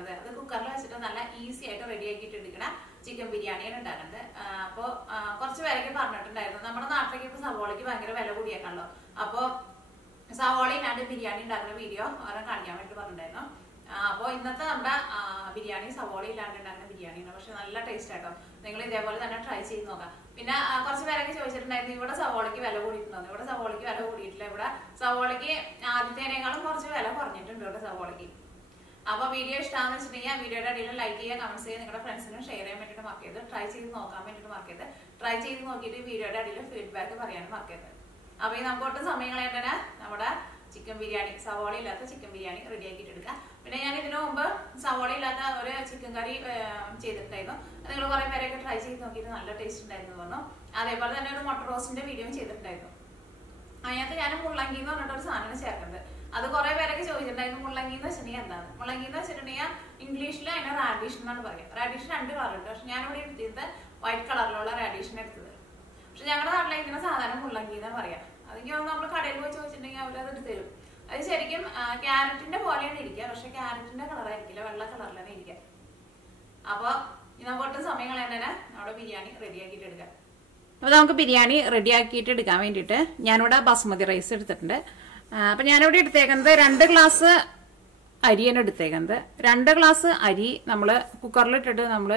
ഉണ്ടാക്കുന്നത്. അത് കുക്കറിൽ വെച്ചിട്ട് നല്ല ഈസി ആയിട്ട് റെഡി ആക്കിയിട്ട് എടുക്കണ ചിക്കൻ ബിരിയാണിയാണ് ഉണ്ടാക്കുന്നത്. അപ്പോൾ കുറച്ച് പേരൊക്കെ പറഞ്ഞിട്ടുണ്ടായിരുന്നു നമ്മുടെ നാട്ടിലേക്ക് ഇപ്പൊ സവോളയ്ക്ക് ഭയങ്കര വില കൂടിയേക്കാണല്ലോ. അപ്പോൾ സവോള ഇല്ലാണ്ട് ബിരിയാണി ഉണ്ടാക്കുന്ന വീഡിയോ അവരെ കാണിക്കാൻ വേണ്ടി പറഞ്ഞിട്ടുണ്ടായിരുന്നു. അപ്പോൾ ഇന്നത്തെ നമ്മുടെ ബിരിയാണി സവോള ഇല്ലാണ്ട് ഉണ്ടാക്കുന്ന ബിരിയാണിയാണ്. പക്ഷെ നല്ല ടേസ്റ്റ് ആട്ടോ. നിങ്ങൾ ഇതേപോലെ തന്നെ ട്രൈ ചെയ്ത് നോക്കാം. പിന്നെ കുറച്ച് പേരൊക്കെ ചോദിച്ചിട്ടുണ്ടായിരുന്നു ഇവിടെ സവോളയ്ക്ക് വില കൂടിയിട്ടുണ്ടോ. ഇവിടെ സവോളയ്ക്ക് വില കൂടിയിട്ടില്ല. ഇവിടെ സവോളയ്ക്ക് ആദ്യത്തേനേക്കാളും കുറച്ച് വില കുറഞ്ഞിട്ടുണ്ട് ഇവിടെ സവോളയ്ക്ക്. അപ്പോൾ വീഡിയോ ഇഷ്ടമാണെന്ന് വെച്ചിട്ടുണ്ടെങ്കിൽ വീഡിയോയുടെ അടിയിൽ ലൈക്ക് ചെയ്യുക, കമന്റ് ചെയ്യുക, നിങ്ങളുടെ ഫ്രണ്ട്സിനും ഷെയർ ചെയ്യാൻ വേണ്ടിയിട്ട് മറക്കരുത്. ട്രൈ ചെയ്ത് നോക്കാൻ വേണ്ടിയിട്ട് മറക്കരുത്. ട്രൈ ചെയ്ത് നോക്കിയിട്ട് വീഡിയോയുടെ അടിയിൽ ഫീഡ്ബാക്ക് പറയാനും മറക്കരുത്. അപ്പോൾ ഈ നമുക്ക് ഒട്ടും സമയം കളയാണ്ട് നമ്മുടെ ചിക്കൻ ബിരിയാണി സവോള ഇല്ലാത്ത ചിക്കൻ ബിരിയാണി റെഡി ആക്കിയിട്ട് എടുക്കാം. പിന്നെ ഞാൻ ഇതിനു മുമ്പ് സവോള ഇല്ലാത്ത ഒരു ചിക്കൻ കറി ചെയ്തിട്ടുണ്ടായിരുന്നു. നിങ്ങൾ കുറെ പേരൊക്കെ ട്രൈ ചെയ്ത് നോക്കിയിട്ട് നല്ല ടേസ്റ്റ് ഉണ്ടായിരുന്നു പറഞ്ഞു. അതേപോലെ തന്നെ ഒരു മുട്ട റോസ്റ്റിന്റെ വീഡിയോ ചെയ്തിട്ടുണ്ടായിരുന്നു. അതിനകത്ത് ഞാൻ മുള്ളങ്കി എന്ന് പറഞ്ഞിട്ടൊരു സാധനമാണ് ചേർക്കുന്നത്. അത് കുറെ പേരൊക്കെ ചോദിച്ചിട്ടുണ്ടായിരുന്നു മുള്ളങ്കി എന്ന് വെച്ചിട്ടുണ്ടെങ്കിൽ എന്താണ്. മുള്ളങ്കി എന്ന് വെച്ചിട്ടുണ്ടെങ്കിൽ ഇംഗ്ലീഷിൽ അതിനെ റാഡിഷ് എന്നാണ് പറയുക. റാഡിഷ് 2 കളർ ഉണ്ട്. പക്ഷെ ഞാനിവിടെ എടുത്തത് വൈറ്റ് കളറിലുള്ള റാഡിഷിനെ എടുത്തത്. പക്ഷെ ഞങ്ങളുടെ നാട്ടിലേക്ക് ഇതിനെ സാധാരണ മുള്ളങ്കി എന്നാണ് പറയാം. അതെങ്കിൽ നമ്മൾ കടയിൽ പോയി ചോദിച്ചിട്ടുണ്ടെങ്കിൽ അവരത് എടുത്ത് തരും. അത് ശരിക്കും ക്യാരറ്റിന്റെ പോലെയാണ് ഇരിക്കുക. പക്ഷെ ക്യാരറ്റിന്റെ കളറായിരിക്കില്ല, വെള്ള കളറിലാണ് ഇരിക്കുക. അപ്പൊ നമുക്ക് ഒട്ടും സമയം കളയാൻ നമ്മുടെ ബിരിയാണി റെഡിയാക്കിയിട്ട് എടുക്കാം. അപ്പോൾ നമുക്ക് ബിരിയാണി റെഡിയാക്കിയിട്ട് എടുക്കാൻ വേണ്ടിയിട്ട് ഞാനിവിടെ ബസ്മതി റൈസ് എടുത്തിട്ടുണ്ട്. അപ്പം ഞാനിവിടെ എടുത്തേക്കുന്നത് 2 ഗ്ലാസ് അരിയാണ് എടുത്തേക്കുന്നത്. 2 ഗ്ലാസ് അരി നമ്മൾ കുക്കറിലിട്ടിട്ട് നമ്മൾ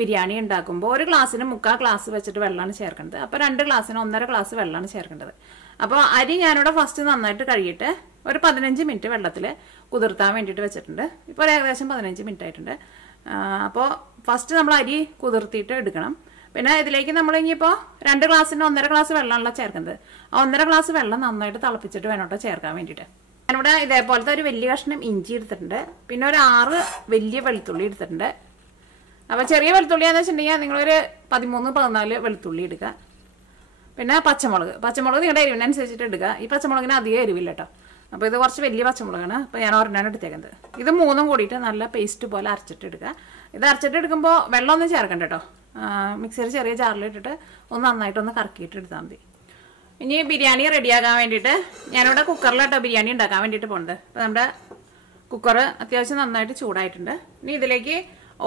ബിരിയാണി ഉണ്ടാക്കുമ്പോൾ 1 ഗ്ലാസ്സിന് 3/4 ഗ്ലാസ് വെച്ചിട്ട് വെള്ളമാണ് ചേർക്കേണ്ടത്. അപ്പോൾ 2 ഗ്ലാസ്സിന് 1.5 ഗ്ലാസ് വെള്ളമാണ് ചേർക്കേണ്ടത്. അപ്പോൾ അരി ഞാനിവിടെ ഫസ്റ്റ് നന്നായിട്ട് കഴുകിയിട്ട് ഒരു 15 മിനിറ്റ് വെള്ളത്തിൽ കുതിർത്താൻ വേണ്ടിയിട്ട് വെച്ചിട്ടുണ്ട്. ഇപ്പോൾ ഏകദേശം 15 മിനിറ്റ് ആയിട്ടുണ്ട്. അപ്പോൾ ഫസ്റ്റ് നമ്മൾ അരി കുതിർത്തിയിട്ട് എടുക്കണം. പിന്നെ ഇതിലേക്ക് നമ്മൾ ഇനിയിപ്പോൾ 2 ഗ്ലാസ്സിന് 1.5 ഗ്ലാസ് വെള്ളമാണല്ലോ ചേർക്കുന്നത്. ആ 1.5 ഗ്ലാസ് വെള്ളം നന്നായിട്ട് തിളപ്പിച്ചിട്ട് വേണോട്ടോ ചേർക്കാൻ വേണ്ടിയിട്ട്. ഞാനിവിടെ ഇതേപോലത്തെ ഒരു വലിയ കഷ്ണം ഇഞ്ചി എടുത്തിട്ടുണ്ട്. പിന്നെ ഒരു 6 വലിയ വെളുത്തുള്ളി എടുത്തിട്ടുണ്ട്. അപ്പോൾ ചെറിയ വെളുത്തുള്ളിയാന്ന് വെച്ചിട്ടുണ്ടെങ്കിൽ നിങ്ങളൊരു 13-14 വെളുത്തുള്ളി എടുക്കുക. പിന്നെ പച്ചമുളക് നിങ്ങളുടെ എരിവിനനുസരിച്ചിട്ട് എടുക്കുക. ഈ പച്ചമുളകിന് അധികം എരിവില്ല കേട്ടോ. അപ്പോൾ ഇത് കുറച്ച് വലിയ പച്ചമുളകാണ്. അപ്പോൾ ഞാൻ ഒരെണ്ണമാണ് എടുത്തേക്കുന്നത്. ഇത് 3ഉം കൂടിയിട്ട് നല്ല പേസ്റ്റ് പോലെ അരച്ചിട്ട് എടുക്കുക. ഇത് അരച്ചിട്ട് എടുക്കുമ്പോൾ വെള്ളമൊന്നും ചേർക്കണ്ട കേട്ടോ. മിക്സിയിൽ ചെറിയ ജാറിലിട്ടിട്ട് ഒന്ന് നന്നായിട്ടൊന്ന് കറക്കിയിട്ട് എടുത്താൽ മതി. ഇനി ബിരിയാണി റെഡിയാക്കാൻ വേണ്ടിയിട്ട് ഞാനിവിടെ കുക്കറിലാട്ടോ ബിരിയാണി ഉണ്ടാക്കാൻ വേണ്ടിയിട്ട് പോകുന്നത്. അപ്പോൾ നമ്മുടെ കുക്കർ അത്യാവശ്യം നന്നായിട്ട് ചൂടായിട്ടുണ്ട്. ഇനി ഇതിലേക്ക്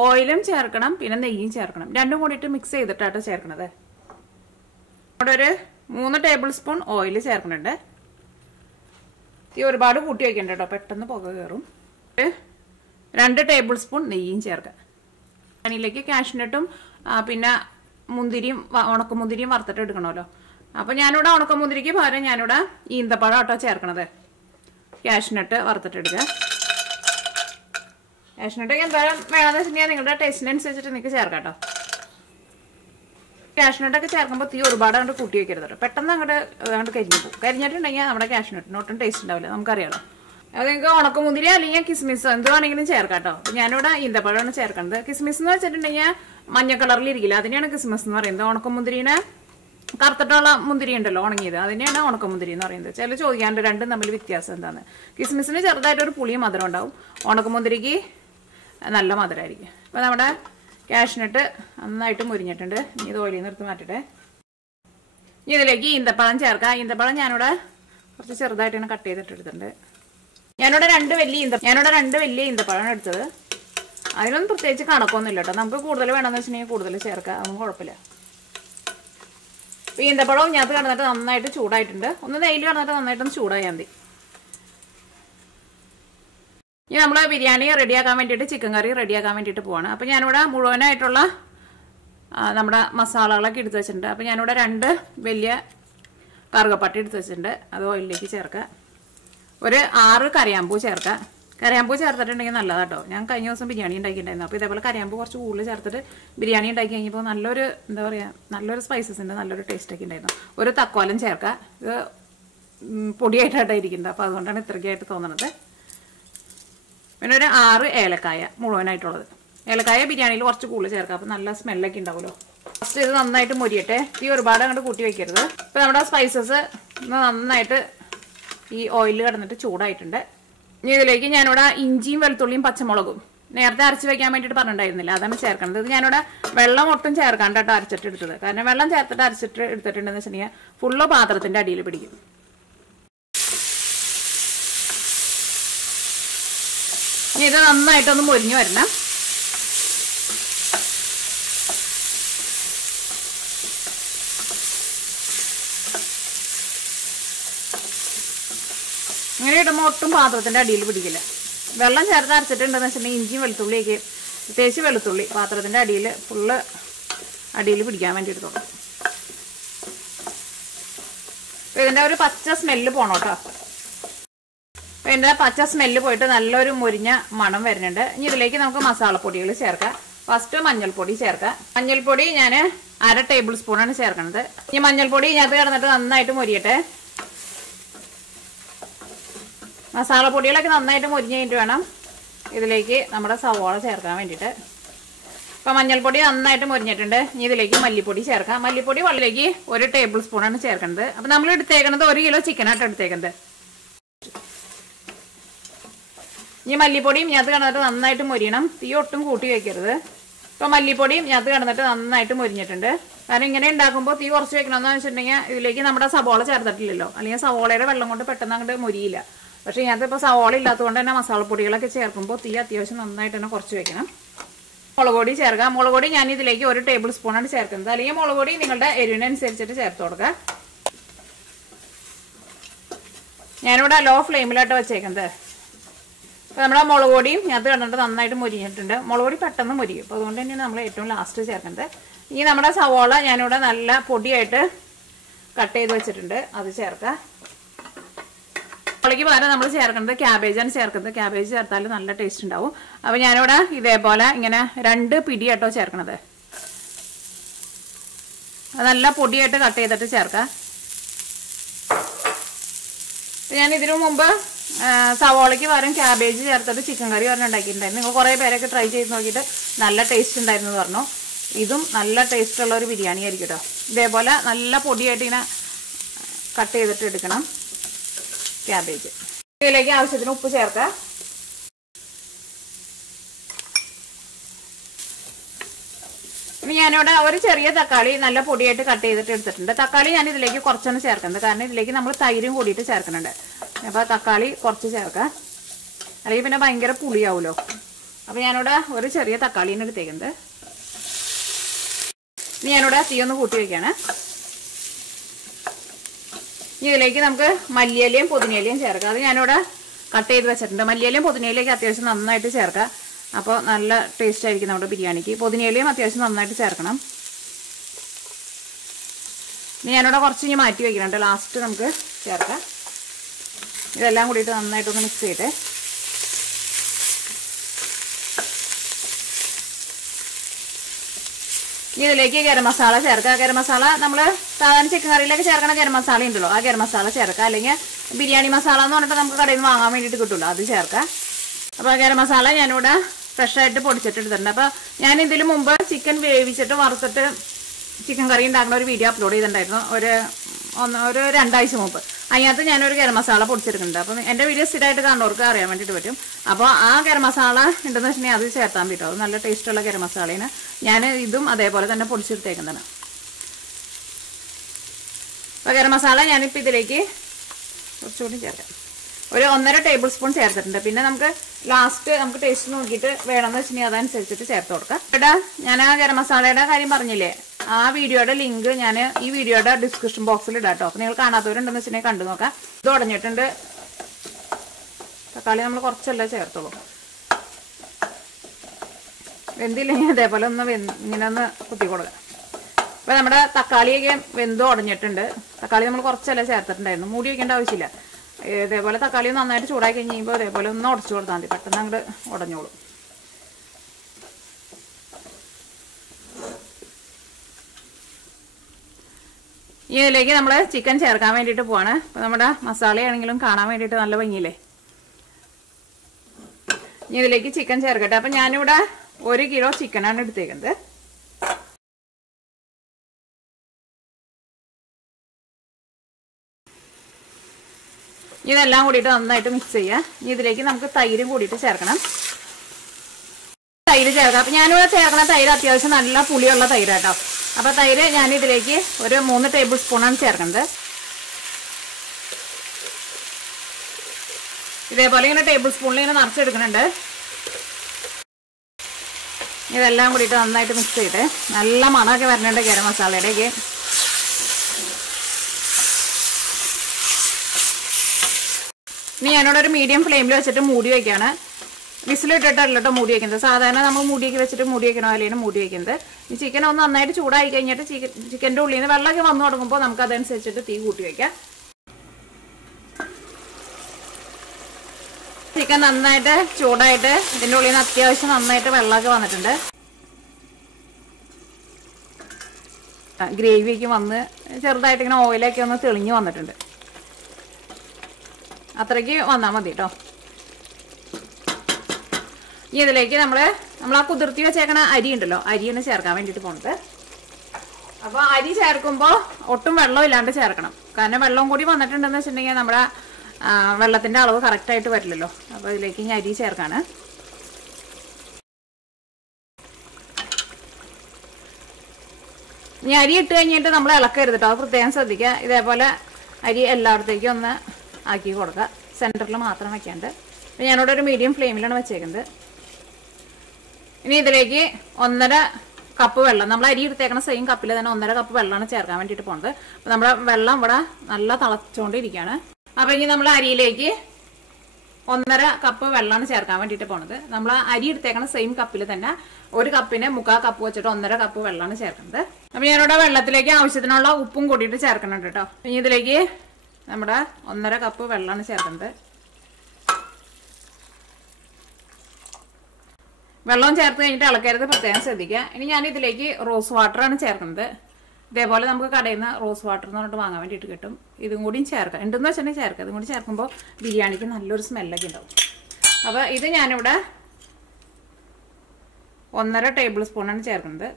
ഓയിലും ചേർക്കണം, പിന്നെ നെയ്യും ചേർക്കണം. രണ്ടും കൂടിയിട്ട് മിക്സ് ചെയ്തിട്ടാട്ടോ ചേർക്കണത്. ഇവിടെ ഒരു 3 ടേബിൾ സ്പൂൺ ഓയിൽ ചേർക്കുന്നുണ്ട്. ഈ ഒരുപാട് കൂട്ടി വയ്ക്കണ്ട കേട്ടോ, പെട്ടെന്ന് പുക കയറും. 2 ടേബിൾ സ്പൂൺ നെയ്യും ചേർക്കാം. അതിലേക്ക് കാഷ്നട്ടും പിന്നെ മുന്തിരിയും ഉണക്കമുന്തിരിയും വറുത്തിട്ട് എടുക്കണമല്ലോ. അപ്പോൾ ഞാനിവിടെ ഉണക്കമുന്തിരിക്ക് പകരം ഞാനിവിടെ ഈന്തപ്പഴം ആട്ടോ ചേർക്കണത്. കാഷ്നട്ട് വറുത്തിട്ട് എടുക്കുക. കാഷ്നട്ട് എന്തായാലും വേണമെന്ന് വെച്ചിട്ടുണ്ടെങ്കിൽ നിങ്ങളുടെ ടേസ്റ്റിനനുസരിച്ചിട്ട് നിങ്ങൾക്ക് ചേർക്കാം കേട്ടോ. കാഷ്നട്ടൊക്കെ ചേർക്കുമ്പോൾ തീ ഒരുപാട് അങ്ങോട്ട് കൂട്ടി വയ്ക്കരുത് കേട്ടോ. പെട്ടെന്ന് അങ്ങോട്ട് കരിഞ്ഞു പോകും. കരിഞ്ഞിട്ടുണ്ടെങ്കിൽ നമ്മുടെ കാഷ്നട്ടിന് ഒട്ടും ടേസ്റ്റ് ഉണ്ടാവില്ല, നമുക്കറിയാലോ. അത് നിങ്ങൾക്ക് ഉണക്കമുന്തിരി അല്ലെങ്കിൽ കിസ്മിസ് എന്തുവാണെങ്കിലും ചേർക്കാം കേട്ടോ. ഞാനിവിടെ ഈന്തപ്പഴമാണ് ചേർക്കുന്നത്. കിസ്മിസ് എന്ന് വെച്ചിട്ടുണ്ടെങ്കിൽ മഞ്ഞ കളറിൽ ഇരിക്കില്ല, അതിനെയാണ് കിസ്മിസ് എന്ന് പറയുന്നത്. ഉണക്കമുന്തിരിനെ കറുത്തിട്ടുള്ള മുന്തിരി ഉണ്ടല്ലോ ഉണങ്ങിയത്, അതിനെയാണ് ഉണക്കമുന്തിരി എന്ന് പറയുന്നത്. ചില ചോദിക്കാണ്ട് രണ്ടും തമ്മിൽ വ്യത്യാസം എന്താണ്. കിസ്മിസിന് ചെറുതായിട്ടൊരു പുളിയും മധുരം ഉണ്ടാവും, ഉണക്കമുന്തിരിക്ക് നല്ല മധുരമായിരിക്കും. അപ്പോൾ നമ്മുടെ കാഷ്നട്ട് നന്നായിട്ട് മുരിഞ്ഞിട്ടുണ്ട്. ഇനി ഇത് ഓയിലിൽ നിന്ന് എടുത്ത് മാറ്റട്ടെ. ഇനി ഇതിലേക്ക് ഈന്തപ്പഴം ചേർക്കാം. ഈന്തപ്പഴം ഞാനിവിടെ കുറച്ച് ചെറുതായിട്ട് കട്ട് ചെയ്തിട്ട് എടുത്തിട്ടുണ്ട്. ഞാനിവിടെ 2 വലിയ ഈന്തപ്പഴമാണ് എടുത്തത്. അതിനൊന്നും പ്രത്യേകിച്ച് കണക്കൊന്നുമില്ല കേട്ടോ. നമുക്ക് കൂടുതൽ വേണമെന്ന് വെച്ചിട്ടുണ്ടെങ്കിൽ കൂടുതൽ ചേർക്കാം, അതൊന്നും കുഴപ്പമില്ല. അപ്പോൾ ഈന്തപ്പഴവും ഇതിനകത്ത് കിടന്നിട്ട് നന്നായിട്ട് ചൂടായിട്ടുണ്ട്. ഒന്ന് നെയ്യിൽ കിടന്നിട്ട് നന്നായിട്ടൊന്ന് ചൂടായാൽ മതി. ഇനി നമ്മൾ ബിരിയാണി റെഡിയാക്കാൻ വേണ്ടിയിട്ട് ചിക്കൻ കറി റെഡിയാക്കാൻ വേണ്ടിയിട്ട് പോവാണ്. അപ്പോൾ ഞാനിവിടെ മുഴുവനായിട്ടുള്ള നമ്മുടെ മസാലകളൊക്കെ എടുത്ത് വെച്ചിട്ടുണ്ട്. അപ്പോൾ ഞാനിവിടെ 2 വലിയ കറുകപ്പട്ടി എടുത്ത് വെച്ചിട്ടുണ്ട്. അത് ഓയിലിലേക്ക് ചേർക്കുക. ഒരു 6 കരയാമ്പൂ ചേർക്കുക. കരയാമ്പൂ ചേർത്തിട്ടുണ്ടെങ്കിൽ നല്ലതാട്ടോ. ഞാൻ കഴിഞ്ഞ ദിവസം ബിരിയാണി ഉണ്ടാക്കിയിട്ടുണ്ടായിരുന്നു. അപ്പോൾ ഇതേപോലെ കരയാമ്പൂ കുറച്ച് കൂടുതൽ ചേർത്തിട്ട് ബിരിയാണി ഉണ്ടാക്കി കഴിഞ്ഞപ്പോൾ നല്ലൊരു എന്താ പറയുക നല്ലൊരു സ്പൈസസിൻ്റെ നല്ലൊരു ടേസ്റ്റൊക്കെ ഉണ്ടായിരുന്നു. ഒരു തക്കോലം ചേർക്കുക. ഇത് പൊടിയായിട്ടാണ് ഇരിക്കുന്നത്, അപ്പോൾ അതുകൊണ്ടാണ് ഇത്രയ്ക്കായിട്ട് തോന്നുന്നത്. പിന്നെ ഒരു 6 ഏലക്കായ മുഴുവനായിട്ടുള്ളത്. ഏലക്കായ ബിരിയാണിയിൽ കുറച്ച് കൂടുതൽ ചേർക്കാം, അപ്പോൾ നല്ല സ്മെല്ലൊക്കെ ഉണ്ടാവുമല്ലോ. ഫസ്റ്റ് ഇത് നന്നായിട്ട് മുരിയട്ടെ. ഈ ഒരുപാട് അങ്ങോട്ട് കൂട്ടി വയ്ക്കരുത്. ഇപ്പോൾ നമ്മുടെ സ്പൈസസ് നന്നായിട്ട് ഈ ഓയിലിൽ കിടന്നിട്ട് ചൂടായിട്ടുണ്ട്. ഇനി ഇതിലേക്ക് ഞാനിവിടെ ഇഞ്ചിയും വെളുത്തുള്ളിയും പച്ചമുളകും നേരത്തെ അരച്ച് വെക്കാൻ വേണ്ടിയിട്ട് പറഞ്ഞിട്ടുണ്ടായിരുന്നില്ല, അതാണ് ചേർക്കുന്നത്. ഇത് ഞാനിവിടെ വെള്ളം ഒട്ടും ചേർക്കാണ്ടായിട്ട് അരച്ചിട്ട് എടുത്തത്. കാരണം വെള്ളം ചേർത്തിട്ട് അരച്ചിട്ട് എടുത്തിട്ടുണ്ടെന്ന് വെച്ചിട്ടുണ്ടെങ്കിൽ ഫുള്ള് പാത്രത്തിൻ്റെ അടിയിൽ പിടിക്കും. ഇത് നന്നായിട്ടൊന്ന് മൊരിഞ്ഞു വരണം. ഇങ്ങനെ ഇടുമ്പോൾ ഒട്ടും പാത്രത്തിൻ്റെ അടിയിൽ പിടിക്കില്ല. വെള്ളം ചേർത്ത് അരച്ചിട്ടുണ്ടെന്ന് വെച്ചിട്ടുണ്ടെങ്കിൽ ഇഞ്ചിയും വെളുത്തുള്ളിയൊക്കെ പ്രത്യേകിച്ച് വെളുത്തുള്ളി പാത്രത്തിൻ്റെ അടിയിൽ ഫുള്ള് അടിയിൽ പിടിക്കാൻ വേണ്ടിയിട്ട് തുടങ്ങും. അപ്പോൾ ഇതിൻ്റെ ഒരു പച്ച സ്മെല്ല് പോകണം കേട്ടോ. അപ്പോൾ ഇതിൻ്റെ പച്ച സ്മെല്ല് പോയിട്ട് നല്ലൊരു മുരിഞ്ഞ മണം വരുന്നുണ്ട്. ഇനി ഇതിലേക്ക് നമുക്ക് മസാലപ്പൊടികൾ ചേർക്കാം. ഫസ്റ്റ് മഞ്ഞൾപ്പൊടി ചേർക്കാം. മഞ്ഞൾപ്പൊടി ഞാൻ 1/2 ടേബിൾ സ്പൂണാണ് ചേർക്കുന്നത്. ഈ മഞ്ഞൾപ്പൊടി ഇതിനകത്ത് കിടന്നിട്ട് നന്നായിട്ട് മൊരിയട്ടെ. മസാലപ്പൊടികളൊക്കെ നന്നായിട്ട് മൊരിഞ്ഞ് കഴിഞ്ഞിട്ട് വേണം ഇതിലേക്ക് നമ്മുടെ സവോള ചേർക്കാൻ വേണ്ടിയിട്ട്. അപ്പോൾ മഞ്ഞൾപ്പൊടി നന്നായിട്ട് മൊരിഞ്ഞിട്ടുണ്ട്. ഇനി ഇതിലേക്ക് മല്ലിപ്പൊടി ചേർക്കാം. മല്ലിപ്പൊടി വെള്ളത്തിലേക്ക് 1 ടേബിൾ സ്പൂണാണ് ചേർക്കുന്നത്. അപ്പോൾ നമ്മൾ എടുത്തേക്കുന്നത് 1 കിലോ ചിക്കനായിട്ട് എടുത്തേക്കുന്നത്. ഇനി മല്ലിപ്പൊടിയും ഇതിനകത്ത് കിടന്നിട്ട് നന്നായിട്ട് മൊരിയണം. തീ ഒട്ടും കൂട്ടി വയ്ക്കരുത്. ഇപ്പോൾ മല്ലിപ്പൊടിയും ഇതിനകത്ത് കിടന്നിട്ട് നന്നായിട്ട് മൊരിഞ്ഞിട്ടുണ്ട്. കാരണം ഇങ്ങനെ ഉണ്ടാക്കുമ്പോൾ തീ കുറച്ച് വെക്കണമെന്ന് വെച്ചിട്ടുണ്ടെങ്കിൽ ഇതിലേക്ക് നമ്മുടെ സവോള ചേർത്തിട്ടില്ലല്ലോ, അല്ലെങ്കിൽ സവോളയുടെ വെള്ളം കൊണ്ട് പെട്ടെന്ന് അങ്ങോട്ട് മൊരിയില്ല. പക്ഷേ ഇതിനകത്ത് ഇപ്പോൾ സവോള ഇല്ലാത്തതുകൊണ്ട് തന്നെ മസാലപ്പൊടികളൊക്കെ ചേർക്കുമ്പോൾ തീ അത്യാവശ്യം നന്നായിട്ട് തന്നെ കുറച്ച് വെക്കണം. മുളക് പൊടി ചേർക്കാം. മുളക് പൊടി ഞാൻ ഇതിലേക്ക് 1 ടേബിൾ സ്പൂണാണ് ചേർക്കുന്നത്. അല്ലെങ്കിൽ മുളക് പൊടി നിങ്ങളുടെ എരിവിനനുസരിച്ചിട്ട് ചേർത്ത് കൊടുക്കുക. ഞാനിവിടെ ലോ ഫ്ലെയിമിലായിട്ട് വെച്ചേക്കുന്നത്. അപ്പോൾ നമ്മുടെ മുളക് പൊടിയും ഇതിനകത്ത് കണ്ടിട്ട് നന്നായിട്ട് മൊരിഞ്ഞിട്ടുണ്ട്. മുളക് പൊടി പെട്ടെന്ന് മൊരിയും. അപ്പോൾ അതുകൊണ്ട് തന്നെയാണ് നമ്മൾ ഏറ്റവും ലാസ്റ്റ് ചേർക്കുന്നത്. ഈ നമ്മുടെ സവോള ഞാനിവിടെ നല്ല പൊടിയായിട്ട് കട്ട് ചെയ്ത് വെച്ചിട്ടുണ്ട്, അത് ചേർക്കുക. സവോളയ്ക്ക് പകരം നമ്മൾ ചേർക്കുന്നത് ക്യാബേജാണ് ചേർക്കുന്നത്. ക്യാബേജ് ചേർത്താൽ നല്ല ടേസ്റ്റ് ഉണ്ടാവും. അപ്പോൾ ഞാനിവിടെ ഇതേപോലെ ഇങ്ങനെ 2 പിടിയായിട്ടോ ചേർക്കണത്. അത് നല്ല പൊടിയായിട്ട് കട്ട് ചെയ്തിട്ട് ചേർക്കാം. ഞാൻ ഇതിനു മുമ്പ് സവോളയ്ക്ക് പകരം ക്യാബേജ് ചേർത്തിട്ട് ചിക്കൻ കറി പറഞ്ഞുണ്ടാക്കിയിട്ടുണ്ടായിരുന്നു. നിങ്ങൾ കുറേ പേരൊക്കെ ട്രൈ ചെയ്ത് നോക്കിയിട്ട് നല്ല ടേസ്റ്റ് ഉണ്ടായിരുന്നു എന്ന് പറഞ്ഞു. ഇതും നല്ല ടേസ്റ്റുള്ള ഒരു ബിരിയാണി ആയിരിക്കും കേട്ടോ. ഇതേപോലെ നല്ല പൊടിയായിട്ട് ഇങ്ങനെ കട്ട് ചെയ്തിട്ട് എടുക്കണം ക്യാബേജ്. ഇതിലേക്ക് ആവശ്യത്തിന് ഉപ്പ് ചേർക്കാം. ഇനി ഞാനിവിടെ ഒരു ചെറിയ തക്കാളി നല്ല പൊടിയായിട്ട് കട്ട് ചെയ്തിട്ട് എടുത്തിട്ടുണ്ട്. തക്കാളി ഞാൻ ഇതിലേക്ക് കുറച്ചാണ് ചേർക്കുന്നത്, കാരണം ഇതിലേക്ക് നമ്മൾ തൈരും കൂടിയിട്ട് ചേർക്കുന്നുണ്ട്. അപ്പോൾ തക്കാളി കുറച്ച് ചേർക്കാം, അല്ലെങ്കിൽ പിന്നെ ഭയങ്കര പുളിയാവുമല്ലോ. അപ്പോൾ ഞാനിവിടെ ഒരു ചെറിയ തക്കാളിയാണ് എടുത്തേക്കുന്നത്. ഇനി ഞാനിവിടെ തീ ഒന്ന് കൂട്ടി വയ്ക്കുകയാണ്. ഇനി ഇതിലേക്ക് നമുക്ക് മല്ലിയിലയും പുതിനയിലയും ചേർക്കാം. അത് ഞാനിവിടെ കട്ട് ചെയ്ത് വെച്ചിട്ടുണ്ട്. മല്ലിയിലയും പുതിനയിലയൊക്കെ അത്യാവശ്യം നന്നായിട്ട് ചേർക്കാം. അപ്പോൾ നല്ല ടേസ്റ്റ് ആയിരിക്കും നമ്മുടെ ബിരിയാണിക്ക്. പുതിനയിലയും അത്യാവശ്യം നന്നായിട്ട് ചേർക്കണം. ഇനി ഞാനിവിടെ കുറച്ച് ഇനി മാറ്റി വയ്ക്കുന്നുണ്ട്, ലാസ്റ്റ് നമുക്ക് ചേർക്കാം. ഇതെല്ലാം കൂടിയിട്ട് നന്നായിട്ടൊന്ന് മിക്സ് ചെയ്തിട്ട് ഇതിലേക്ക് ഗരം മസാല ചേർക്കുക. ഗരം മസാല നമ്മൾ സാധാരണ ചിക്കൻ കറിയിലൊക്കെ ചേർക്കണ ഗരം മസാല ഉണ്ടല്ലോ, ആ ഗരം മസാല ചേർക്കുക. അല്ലെങ്കിൽ ബിരിയാണി മസാല എന്ന് പറഞ്ഞിട്ട് നമുക്ക് കടയിൽ നിന്ന് വാങ്ങാൻ വേണ്ടിയിട്ട് കിട്ടുമല്ലോ, അത് ചേർക്കുക. അപ്പോൾ ഗരം മസാല ഞാനിവിടെ ഫ്രഷായിട്ട് പൊടിച്ചിട്ട് എടുത്തിട്ടുണ്ട്. അപ്പോൾ ഞാൻ ഇതിന് മുമ്പ് ചിക്കൻ വേവിച്ചിട്ട് വറുത്തിട്ട് ചിക്കൻ കറി ഉണ്ടാക്കുന്ന ഒരു വീഡിയോ അപ്ലോഡ് ചെയ്തിട്ടുണ്ടായിരുന്നു ഒരു 2 ആഴ്ച മുമ്പ്. അതിനകത്ത് ഞാനൊരു ഗരം മസാല പൊടിച്ചെടുക്കുന്നുണ്ട്. അപ്പം എൻ്റെ വീഡിയോ സ്ഥിരമായിട്ട് കാണുന്നവർക്ക് അറിയാൻ വേണ്ടിയിട്ട് പറ്റും. അപ്പോൾ ആ ഗരം മസാല ഉണ്ടെന്ന് വെച്ചിട്ടുണ്ടെങ്കിൽ അത് ചേർത്താൻ പറ്റും. അത് നല്ല ടേസ്റ്റുള്ള ഗരം മസാലയാണ്. ഞാൻ ഇതും അതേപോലെ തന്നെ പൊടിച്ചെടുത്തേക്കുന്നതാണ്. അപ്പോൾ ഗരം മസാല ഞാനിപ്പോൾ ഇതിലേക്ക് കുറച്ചുകൂടി ചേർക്കാം. ഒരു 1.5 ടേബിൾ സ്പൂൺ ചേർത്തിട്ടുണ്ട്. പിന്നെ നമുക്ക് ലാസ്റ്റ് നമുക്ക് ടേസ്റ്റ് നോക്കിയിട്ട് വേണമെന്ന് വെച്ചിട്ടുണ്ടെങ്കിൽ അതനുസരിച്ചിട്ട് ചേർത്ത് കൊടുക്കാം. ഇവിടെ ഞാൻ ആ ഗരം മസാലയുടെ കാര്യം പറഞ്ഞില്ലേ, ആ വീഡിയോയുടെ ലിങ്ക് ഞാൻ ഈ വീഡിയോയുടെ ഡിസ്ക്രിപ്ഷൻ ബോക്സിൽ ഇടാം കേട്ടോ. അപ്പോൾ നിങ്ങൾ കാണാത്തവരുണ്ടെന്ന് വെച്ചിട്ടുണ്ടെങ്കിൽ കണ്ടു നോക്കാം. ഇത് ഉടഞ്ഞിട്ടുണ്ട്. തക്കാളി നമ്മൾ കുറച്ചല്ലേ ചേർത്തോളൂ. വെന്തില്ലെങ്കിൽ അതേപോലെ ഒന്ന് ഇങ്ങനെ ഒന്ന് കുത്തി കൊടുക്കാം. അപ്പോൾ നമ്മുടെ തക്കാളിയൊക്കെ വെന്ത് ഉടഞ്ഞിട്ടുണ്ട്. തക്കാളി നമ്മൾ കുറച്ചല്ലേ ചേർത്തിട്ടുണ്ടായിരുന്നു, മൂടി വയ്ക്കേണ്ട ആവശ്യമില്ല. ഇതേപോലെ തക്കാളി നന്നായിട്ട് ചൂടാക്കി കഴിയുമ്പോൾ ഇതേപോലെ ഒന്ന് ഉടച്ചു കൊടുത്താൽ മതി, പെട്ടെന്ന് അങ്ങോട്ട് ഉടഞ്ഞോളൂ. ഇതിലേക്ക് നമ്മൾ ചിക്കൻ ചേർക്കാൻ വേണ്ടിയിട്ട് പോവാണ്. അപ്പോൾ നമ്മുടെ മസാലയാണെങ്കിലും കാണാൻ വേണ്ടിയിട്ട് നല്ല ഭംഗിയില്ലേ. ഇനി ഇതിലേക്ക് ചിക്കൻ ചേർക്കട്ടെ. അപ്പം ഞാനിവിടെ 1 കിലോ ചിക്കനാണ് എടുത്തേക്കുന്നത്. ഇതെല്ലാം കൂടിയിട്ട് നന്നായിട്ട് മിക്സ് ചെയ്യുക. ഇനി ഇതിലേക്ക് നമുക്ക് തൈരും കൂടിയിട്ട് ചേർക്കണം. തൈര് ചേർക്കാം. അപ്പം ഞാനിവിടെ ചേർക്കണ തൈര് അത്യാവശ്യം നല്ല പുളിയുള്ള തൈരാട്ടോ. അപ്പോൾ തൈര് ഞാനിതിലേക്ക് ഒരു 3 ടേബിൾ സ്പൂണാണ് ചേർക്കുന്നത്. ഇതേപോലെ ഇങ്ങനെ ടേബിൾ സ്പൂണിൽ ഇങ്ങനെ നിറച്ചെടുക്കുന്നുണ്ട്. ഇതെല്ലാം കൂടിയിട്ട് നന്നായിട്ട് മിക്സ് ചെയ്തിട്ട് നല്ല മണമൊക്കെ വരുന്നുണ്ട് ഗരം മസാലയുടെയൊക്കെ. ഇനി ഞാനിവിടെ ഒരു മീഡിയം ഫ്ലെയിമിൽ വെച്ചിട്ട് മൂടി വയ്ക്കുകയാണ്. വിസിലിട്ടിട്ടല്ല കേട്ടോ മൂടി വയ്ക്കുന്നത്. സാധാരണ നമ്മൾ മൂടിയൊക്കെ വെച്ചിട്ട് മൂടി വയ്ക്കണോ അല്ലെങ്കിൽ മൂടി വയ്ക്കുന്നത്. ഈ ചിക്കൻ ഒന്ന് നന്നായിട്ട് ചൂടായി കഴിഞ്ഞിട്ട് ചിക്കൻ്റെ ഉള്ളിൽ നിന്ന് വെള്ളമൊക്കെ വന്നു തുടങ്ങുമ്പോൾ നമുക്ക് അതനുസരിച്ചിട്ട് തീ കൂട്ടി വയ്ക്കാം. ചിക്കൻ നന്നായിട്ട് ചൂടായിട്ട് ഇതിൻ്റെ ഉള്ളിൽ നിന്ന് അത്യാവശ്യം നന്നായിട്ട് വെള്ളമൊക്കെ വന്നിട്ടുണ്ട്. ഗ്രേവിയൊക്കെ വന്ന് ചെറുതായിട്ട് ഇങ്ങനെ ഓയിലൊക്കെ ഒന്ന് തെളിഞ്ഞ് വന്നിട്ടുണ്ട്. അത്രയ്ക്ക് വന്നാൽ മതി കേട്ടോ. ഇനി ഇതിലേക്ക് നമ്മൾ ആ കുതിർത്തി വെച്ചേക്കണ അരി ഉണ്ടല്ലോ, അരിയാണ് ചേർക്കാൻ വേണ്ടിയിട്ട് പോണത്. അപ്പോൾ അരി ചേർക്കുമ്പോൾ ഒട്ടും വെള്ളം ഇല്ലാണ്ട് ചേർക്കണം. കാരണം വെള്ളം കൂടി വന്നിട്ടുണ്ടെന്ന് വെച്ചിട്ടുണ്ടെങ്കിൽ നമ്മുടെ വെള്ളത്തിൻ്റെ അളവ് കറക്റ്റായിട്ട് വരില്ലല്ലോ. അപ്പോൾ ഇതിലേക്ക് ഇനി അരി ചേർക്കാണ്. ഇനി അരി ഇട്ട് കഴിഞ്ഞിട്ട് നമ്മൾ ഇളക്കരുത് കേട്ടോ, അത് പ്രത്യേകം ശ്രദ്ധിക്കുക. ഇതേപോലെ അരി എല്ലായിടത്തേക്കും ഒന്ന് ആക്കി കൊടുക്കുക, സെൻറ്ററിൽ മാത്രം വയ്ക്കാണ്ട്. അപ്പോൾ ഞാനിവിടെ ഒരു മീഡിയം ഫ്ലെയിമിലാണ് വെച്ചേക്കുന്നത്. ഇനി ഇതിലേക്ക് 1.5 കപ്പ് വെള്ളം, നമ്മൾ അരി എടുത്തേക്കണ സെയിം കപ്പിൽ തന്നെ 1.5 കപ്പ് വെള്ളമാണ് ചേർക്കാൻ വേണ്ടിയിട്ട് പോകുന്നത്. അപ്പോൾ നമ്മുടെ വെള്ളം ഇവിടെ നല്ല തിളച്ചുകൊണ്ടിരിക്കുകയാണ്. അപ്പോൾ ഇനി നമ്മൾ അരിയിലേക്ക് 1.5 കപ്പ് വെള്ളമാണ് ചേർക്കാൻ വേണ്ടിയിട്ട് പോണത്. നമ്മൾ അരി എടുത്തേക്കണ സെയിം കപ്പിൽ തന്നെ 1 കപ്പിന് 3/4 കപ്പ് വെച്ചിട്ട് 1.5 കപ്പ് വെള്ളമാണ് ചേർക്കുന്നത്. അപ്പോൾ ഞാനിവിടെ വെള്ളത്തിലേക്ക് ആവശ്യത്തിനുള്ള ഉപ്പും കൂട്ടിയിട്ട് ചേർക്കുന്നുണ്ട് കേട്ടോ. ഇനി ഇതിലേക്ക് നമ്മുടെ 1.5 കപ്പ് വെള്ളമാണ് ചേർക്കുന്നത്. വെള്ളം ചേർത്ത് കഴിഞ്ഞിട്ട് ഇളക്കരുത്, പ്രത്യേകം ശ്രദ്ധിക്കുക. ഇനി ഞാൻ ഇതിലേക്ക് റോസ് വാട്ടറാണ് ചേർക്കുന്നത്. ഇതേപോലെ നമുക്ക് കടയിൽ നിന്ന് റോസ് വാട്ടർ എന്ന് പറഞ്ഞിട്ട് വാങ്ങാൻ വേണ്ടിയിട്ട് കിട്ടും. ഇതും കൂടിയും ചേർക്കാം, ഉണ്ടെന്ന് വെച്ചിട്ടുണ്ടെങ്കിൽ ചേർക്കാം. ഇതും കൂടി ചേർക്കുമ്പോൾ ബിരിയാണിക്ക് നല്ലൊരു സ്മെല്ലൊക്കെ ഉണ്ടാവും. അപ്പോൾ ഇത് ഞാനിവിടെ 1.5 ടേബിൾ സ്പൂണാണ് ചേർക്കുന്നത്.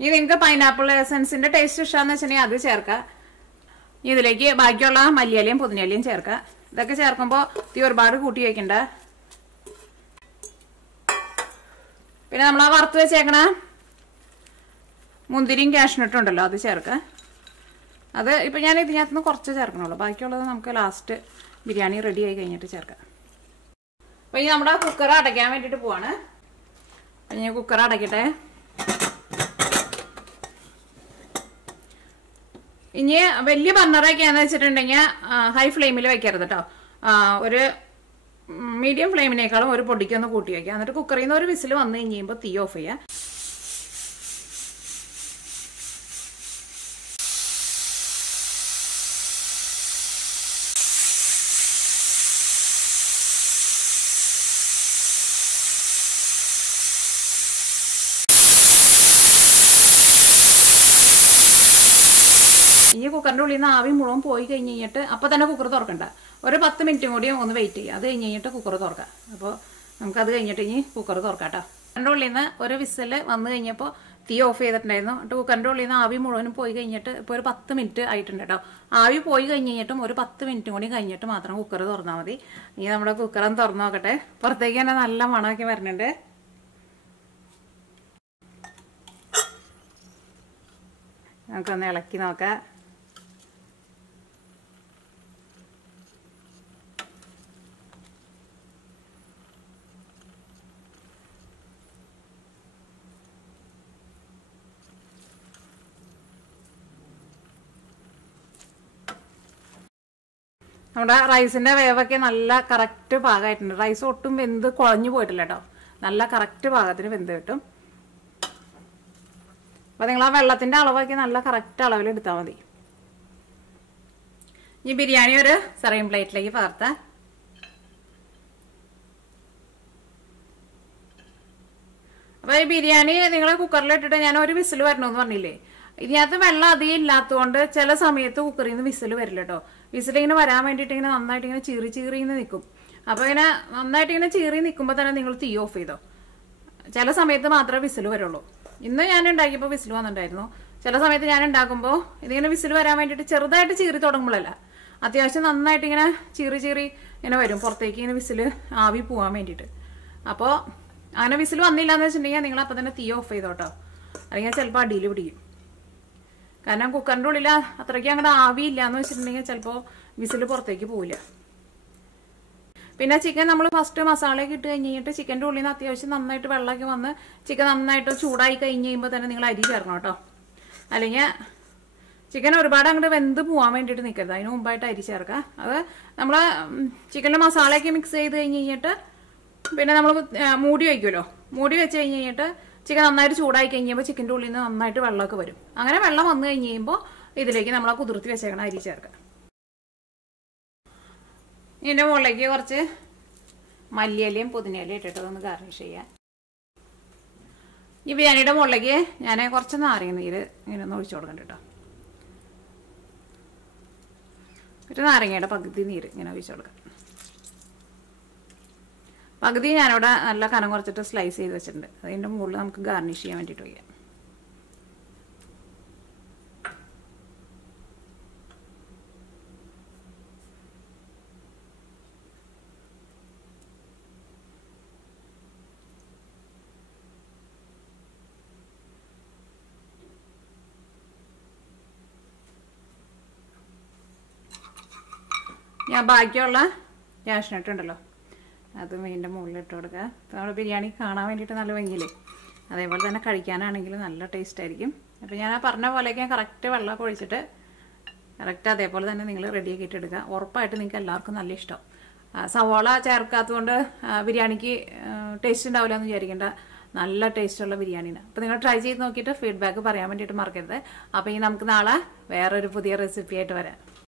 ഇനി നിങ്ങൾക്ക് പൈനാപ്പിൾ എസൻസിൻ്റെ ടേസ്റ്റ് ഇഷ്ടമാണെന്ന് വെച്ചിട്ടുണ്ടെങ്കിൽ അത് ചേർക്കാം. ഇതിലേക്ക് ബാക്കിയുള്ള മല്ലിയിലയും പുതിനയിലയും ചേർക്കാം. ഇതൊക്കെ ചേർക്കുമ്പോൾ തീ ഒരുപാട് കൂട്ടി വയ്ക്കണ്ട. പിന്നെ നമ്മൾ ആ വറുത്ത് വെച്ചേക്കണ മുന്തിരിയും കാഷ്നട്ടും ഉണ്ടല്ലോ, അത് ചേർക്കാം. അത് ഇപ്പം ഞാൻ ഇതിനകത്ത് നിന്ന് കുറച്ച് ചേർക്കണുള്ളൂ, ബാക്കിയുള്ളത് നമുക്ക് ലാസ്റ്റ് ബിരിയാണി റെഡി ആയി കഴിഞ്ഞിട്ട് ചേർക്കാം. അപ്പോൾ ഇനി നമ്മുടെ കുക്കർ അടയ്ക്കാൻ വേണ്ടിയിട്ട് പോവാണ്. അപ്പം ഞാൻ കുക്കർ അടയ്ക്കട്ടെ. ഇനി വലിയ ബർണറൊക്കെയാണെന്ന് വെച്ചിട്ടുണ്ടെങ്കിൽ ഹൈ ഫ്ലെയിമിൽ വെക്കരുത് കേട്ടോ. ഒരു മീഡിയം ഫ്ലെയിമിനേക്കാളും ഒരു പൊടിക്കൊന്ന് കൂട്ടി വയ്ക്കുക. എന്നിട്ട് കുക്കറിൽ നിന്ന് ഒരു വിസിൽ വന്നു കഴിയുമ്പോൾ തീ ഓഫ് ചെയ്യുക. ഈ കുക്കറിൻ്റെ ഉള്ളിൽ നിന്ന് ആവി മുഴുവൻ പോയി കഴിഞ്ഞ് കഴിഞ്ഞിട്ട് അപ്പോൾ തന്നെ കുക്കർ തുറക്കണ്ട, ഒരു 10 മിനിറ്റും കൂടി ഒന്ന് വെയിറ്റ് ചെയ്യുക. അത് കഴിഞ്ഞ് കഴിഞ്ഞിട്ട് കുക്കർ തുറക്കാം. അപ്പോൾ നമുക്കത് കഴിഞ്ഞിട്ട് ഇനി കുക്കർ തുറക്കാം കേട്ടോ. കുക്കറിൻ്റെ ഉള്ളിൽ നിന്ന് ഒരു വിസിൽ വന്നു കഴിഞ്ഞപ്പോൾ തീ ഓഫ് ചെയ്തിട്ടുണ്ടായിരുന്നു. എന്നിട്ട് കുക്കറിൻ്റെ ഉള്ളിൽ നിന്ന് ആവി മുഴുവനും പോയി കഴിഞ്ഞിട്ട് ഇപ്പോൾ ഒരു 10 മിനിറ്റ് ആയിട്ടുണ്ട് കേട്ടോ. ആവി പോയി കഴിഞ്ഞ് കഴിഞ്ഞിട്ടും ഒരു 10 മിനിറ്റും കൂടി കഴിഞ്ഞിട്ട് മാത്രം കുക്കർ തുറന്നാൽ മതി. ഇനി നമ്മുടെ കുക്കറൊന്ന് തുറന്ന് നോക്കട്ടെ. പുറത്തേക്ക് തന്നെ നല്ല മണമൊക്കെ വരുന്നുണ്ട്. നമുക്കൊന്ന് ഇളക്കി നോക്കാം. നമ്മുടെ റൈസിൻ്റെ വേവൊക്കെ നല്ല കറക്റ്റ് പാകമായിട്ടുണ്ട്. റൈസ് ഒട്ടും വെന്ത് കുഴഞ്ഞു പോയിട്ടില്ല കേട്ടോ, നല്ല കറക്റ്റ് പാകത്തിന് വെന്ത് കിട്ടും. അപ്പോൾ നിങ്ങൾ ആ വെള്ളത്തിൻ്റെ അളവൊക്കെ നല്ല കറക്റ്റ് അളവിൽ എടുത്താൽ മതി. ഈ ബിരിയാണി ഒരു സെർവിങ് പ്ലേറ്റിലേക്ക് പകർത്താം. അപ്പോൾ ഈ ബിരിയാണി നിങ്ങൾ കുക്കറിലിട്ടിട്ട് ഞാൻ ഒരു വിസിൽ വരണമെന്ന് പറഞ്ഞില്ലേ, ഇതിനകത്ത് വെള്ളം അധികം ഇല്ലാത്തതുകൊണ്ട് ചില സമയത്ത് കുക്കറിൽ നിന്ന് വിസിൽ വരില്ല കേട്ടോ. വിസിലിങ്ങനെ വരാൻ വേണ്ടിയിട്ട് ഇങ്ങനെ നന്നായിട്ട് ഇങ്ങനെ ചീറി നിൽക്കും. അപ്പോൾ ഇങ്ങനെ നന്നായിട്ട് ഇങ്ങനെ ചീറി നിൽക്കുമ്പോൾ തന്നെ നിങ്ങൾ തീ ഓഫ് ചെയ്തോ. ചില സമയത്ത് മാത്രമേ വിസിൽ വരുള്ളൂ. ഇന്ന് ഞാൻ ഉണ്ടാക്കിയപ്പോൾ വിസിൽ വന്നിട്ടുണ്ടായിരുന്നു. ചില സമയത്ത് ഞാൻ ഉണ്ടാക്കുമ്പോൾ ഇതിങ്ങനെ വിസിൽ വരാൻ വേണ്ടിയിട്ട് ചെറുതായിട്ട് ചീറി തുടങ്ങുമ്പോഴല്ല, അത്യാവശ്യം നന്നായിട്ട് ഇങ്ങനെ ചീറി ഇങ്ങനെ വരും പുറത്തേക്ക്, ഇങ്ങനെ വിസിൽ ആവി പോകാൻ വേണ്ടിയിട്ട്. അപ്പോൾ അങ്ങനെ വിസിൽ വന്നില്ല എന്ന് വെച്ചിട്ടുണ്ടെങ്കിൽ നിങ്ങൾ അപ്പം തന്നെ തീ ഓഫ് ചെയ്തോട്ടോ, അല്ലെങ്കിൽ ചിലപ്പോൾ അടിയിൽ പിടിക്കും. കാരണം കുക്കറിൻ്റെ ഉള്ളിൽ അത്രയ്ക്ക് അങ്ങോട്ട് ആവിയില്ല എന്ന് വെച്ചിട്ടുണ്ടെങ്കിൽ ചിലപ്പോൾ വിസിൽ പുറത്തേക്ക് പോവില്ല. പിന്നെ ചിക്കൻ നമ്മൾ ഫസ്റ്റ് മസാലയൊക്കെ ഇട്ട് കഴിഞ്ഞിട്ട് ചിക്കൻ്റെ ഉള്ളിൽ നിന്ന് അത്യാവശ്യം നന്നായിട്ട് വെള്ളമൊക്കെ വന്ന് ചിക്കൻ നന്നായിട്ട് ചൂടായി കഴിഞ്ഞ് കഴിയുമ്പോൾ തന്നെ നിങ്ങൾ അരി ചേർക്കണം കേട്ടോ. അല്ലെങ്കിൽ ചിക്കൻ ഒരുപാട് അങ്ങോട്ട് വെന്ത് പോകാൻ വേണ്ടിയിട്ട് നിൽക്കരുത്. അതിന് മുമ്പായിട്ട് അരി ചേർക്കുക. അത് നമ്മൾ ചിക്കനിൽ മസാലയൊക്കെ മിക്സ് ചെയ്ത് കഴിഞ്ഞിട്ട് പിന്നെ നമ്മൾ മൂടി വയ്ക്കുമല്ലോ. മൂടി വെച്ച് കഴിഞ്ഞിട്ട് ചിക്കൻ നന്നായിട്ട് ചൂടായി കഴിയുമ്പോൾ ചിക്കൻ്റെ ഉള്ളിൽ നിന്ന് നന്നായിട്ട് വെള്ളമൊക്കെ വരും. അങ്ങനെ വെള്ളം വന്നു കഴിഞ്ഞ് കഴിയുമ്പോൾ ഇതിലേക്ക് നമ്മൾ ആ കുതിർത്തി വെച്ചേക്കണം അരി ചേർക്കുക. ഇതിൻ്റെ മുകളിലേക്ക് കുറച്ച് മല്ലിയിലയും പുതിനയിലയും ഇട്ടിട്ട് ഒന്ന് ഗാർണിഷ് ചെയ്യാം. ഈ ബിരിയാണിയുടെ മുകളിലേക്ക് ഞാൻ കുറച്ച് നാരങ്ങ നീര് ഇങ്ങനെ ഒന്ന് ഒഴിച്ചു കൊടുക്കണ്ട കേട്ടോ. ഒരു നാരങ്ങയുടെ പകുതി നീര് ഇങ്ങനെ ഒഴിച്ചു കൊടുക്കാം. പകുതി ഞാനിവിടെ നല്ല കനം കുറച്ചിട്ട് സ്ലൈസ് ചെയ്ത് വെച്ചിട്ടുണ്ട്. അതിൻ്റെ മുകളിൽ നമുക്ക് ഗാർണിഷ് ചെയ്യാൻ വേണ്ടിയിട്ട് വയ്ക്കാം. ഞാൻ ബാക്കിയുള്ള ക്യാഷ്നട്ട് ഉണ്ടല്ലോ അത് മീനിൻ്റെ മുകളിൽ ഇട്ട് കൊടുക്കുക. അപ്പോൾ നമ്മൾ ബിരിയാണി കാണാൻ വേണ്ടിയിട്ട് നല്ല ഭംഗിയില്ലേ, അതേപോലെ തന്നെ കഴിക്കാനാണെങ്കിൽ നല്ല ടേസ്റ്റ് ആയിരിക്കും. അപ്പോൾ ഞാൻ പറഞ്ഞ പോലെയൊക്കെ കറക്റ്റ് വെള്ളമൊക്കെ ഒഴിച്ചിട്ട് കറക്റ്റ് അതേപോലെ തന്നെ നിങ്ങൾ റെഡിയാക്കിയിട്ട് എടുക്കുക. ഉറപ്പായിട്ട് നിങ്ങൾക്ക് എല്ലാവർക്കും നല്ല ഇഷ്ടം. സവാള ചേർക്കാത്തതുകൊണ്ട് ബിരിയാണിക്ക് ടേസ്റ്റ് ഉണ്ടാവില്ല എന്ന് വിചാരിക്കേണ്ട, നല്ല ടേസ്റ്റുള്ള ബിരിയാണിയാണ്. അപ്പോൾ നിങ്ങൾ ട്രൈ ചെയ്ത് നോക്കിയിട്ട് ഫീഡ്ബാക്ക് പറയാൻ വേണ്ടിയിട്ട് മറക്കരുത്. അപ്പോൾ ഈ നമുക്ക് നാളെ വേറൊരു പുതിയ റെസിപ്പി ആയിട്ട് വരാം.